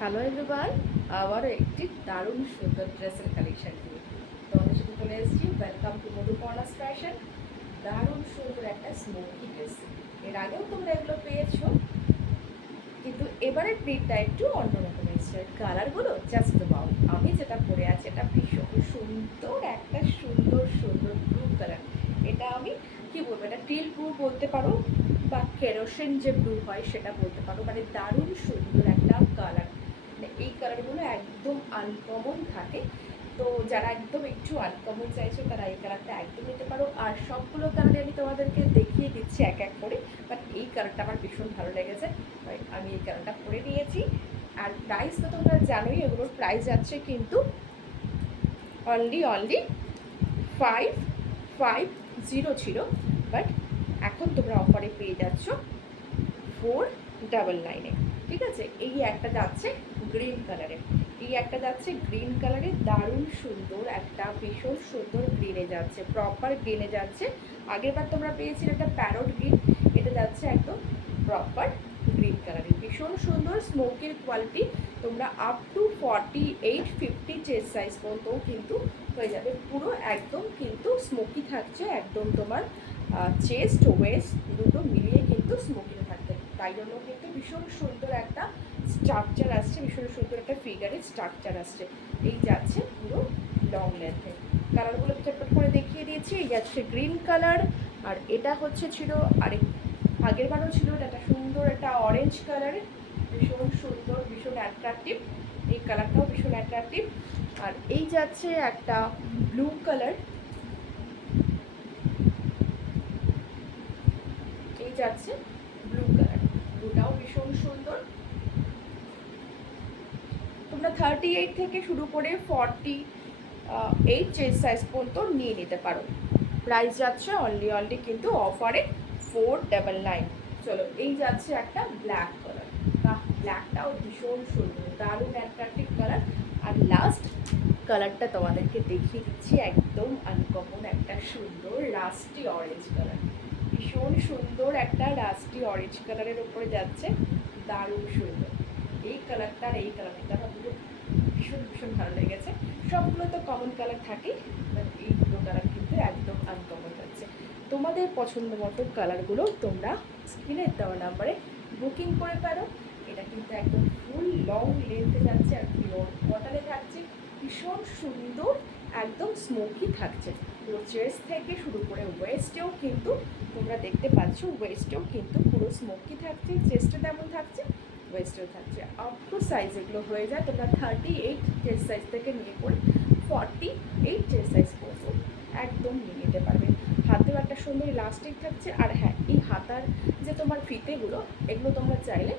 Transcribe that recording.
Hello everyone, আবারও একটি দারুণ সুন্দর ড্রেসের কালেকশন নিয়ে তোমাদের সাথে চলে এসেছি। Welcome to Madhuparna's fashion. দারুণ সুন্দর একটা স্মোকি ড্রেস, এর আগেও তোমরা এগুলো পেয়েছো, কিন্তু এবারের প্রিন্টটা একটু অন্যরকম এসেছে। কালারগুলো জাস্ট ওয়াও। আমি যেটা পরে আছি এটা ভীষণ সুন্দর, একটা সুন্দর সুন্দর ব্লু কালার। এটা আমি কি বলবো, এটা টিল ব্লু বলতে পারো বা কেরোসিন যে ব্লু হয় সেটা বলতে পারো। মানে দারুণ সুন্দর একটা কালার। মানে এই কালারগুলো একদম আনকমন থাকে, তো যারা একদম একটু আনকমন চাইছো তারা এই কালারটা একদম নিতে পারো। আর সবগুলো কালারে আমি তোমাদেরকে দেখিয়ে দিচ্ছি এক এক করে, বাট এই কালারটা আমার ভীষণ ভালো লেগেছে, আমি এই কালারটা পরে নিয়েছি। আর প্রাইস তো তোমরা জানোই, এগুলোর প্রাইস যাচ্ছে কিন্তু অনলি 550 ছিল, বাট এখন তোমরা অফারে পেয়ে যাচ্ছ 499-এ। ঠিক আছে, এই একটা যাচ্ছে গ্রিন কালারে, এই একটা যাচ্ছে গ্রিন কালারে, দারুণ সুন্দর একটা ভীষণ সুন্দর গ্রিনে যাচ্ছে, প্রপার গ্রিনে যাচ্ছে। আগেরবার তোমরা পেয়েছিলে একটা প্যারট গ্রিন, এটা যাচ্ছে একদম প্রপার গ্রিন কালারে, ভীষণ সুন্দর স্মোকের কোয়ালিটি। তোমরা আপ টু 48-50 চেস্ট সাইজ পর্যন্তও কিন্তু হয়ে যাবে, পুরো একদম কিন্তু স্মোকি থাকছে, একদম তোমার চেস্ট ওয়েস্ট দুটো মিলিয়ে কিন্তু স্মোকিং থাকবে। তাই জন্য কিন্তু ভীষণ সুন্দর একটা স্ট্রাকচার আসছে, ভীষণ সুন্দর একটা ফিগারের স্ট্রাকচার আসছে। এই যাচ্ছে পুরো লং লেন্থে। কালারগুলো চটপট করে দেখিয়ে দিয়েছি। এই যাচ্ছে গ্রিন কালার, আর এটা ছিল আরেক আগের বারও ছিল, এটা একটা সুন্দর একটা অরেঞ্জ কালারের, ভীষণ সুন্দর, ভীষণ অ্যাট্রাকটিভ। এই কালারটাও ভীষণ অ্যাট্রাকটিভ। আর এই যাচ্ছে একটা ব্লু কালার, এই যাচ্ছে ব্লু কালার, ব্লুটাও ভীষণ সুন্দর। তোমরা 38 থেকে শুরু করে 48 চেস্ট সাইজ পর্যন্ত নিয়ে নিতে পারো। প্রাইস যাচ্ছে অনলি কিন্তু অফারে 499। চলো, এই যাচ্ছে একটা ব্ল্যাক কালার। বাহ, ব্ল্যাকটাও ভীষণ সুন্দর, দারুণ অ্যাট্রাকটিভ কালার। আর লাস্ট কালারটা তোমাদেরকে দেখিয়ে দিচ্ছি, একদম আনকমন একটা সুন্দর রাস্টি অরেঞ্জ কালার, ভীষণ সুন্দর একটা রাস্টি অরেঞ্জ কালারের উপরে যাচ্ছে, দারুণ সুন্দর। এই কালারটা আর এই কালারটা আমার দুটো ভীষণ ভীষণ ভালো লেগেছে। সবগুলো তো কমন কালার থাকেই, বাট এই দুটো কালার কিন্তু একদম আনকমন যাচ্ছে। তোমাদের পছন্দ মতো কালারগুলো তোমরা স্ক্রিনের দেওয়া নাম্বারে বুকিং করে পারো। এটা কিন্তু একদম ফুল লং লেন্থে যাচ্ছে, আর পিওর কটনে থাকছে, ভীষণ সুন্দর, একদম স্মোকি থাকছে। পুরো চেস্ট থেকে শুরু করে ওয়েস্টেও কিন্তু তোমরা দেখতে পাচ্ছ, ওয়েস্টেও কিন্তু পুরো স্মোকি থাকছে, চেস্টে তেমন থাকছে, ওয়েস্টেও থাকছে। আপ টু সাইজ এগুলো হয়ে যায়, তোমরা 38 চেস্ট সাইজ থেকে নিয়ে করে 48 চেস্ট সাইজ পর্যন্ত একদম নিয়ে নিতে পারবে। হাতেও একটা সুন্দর ইলাস্টিক থাকছে। আর হ্যাঁ, এই হাতার যে তোমার ফিতেগুলো, এগুলো তোমরা চাইলে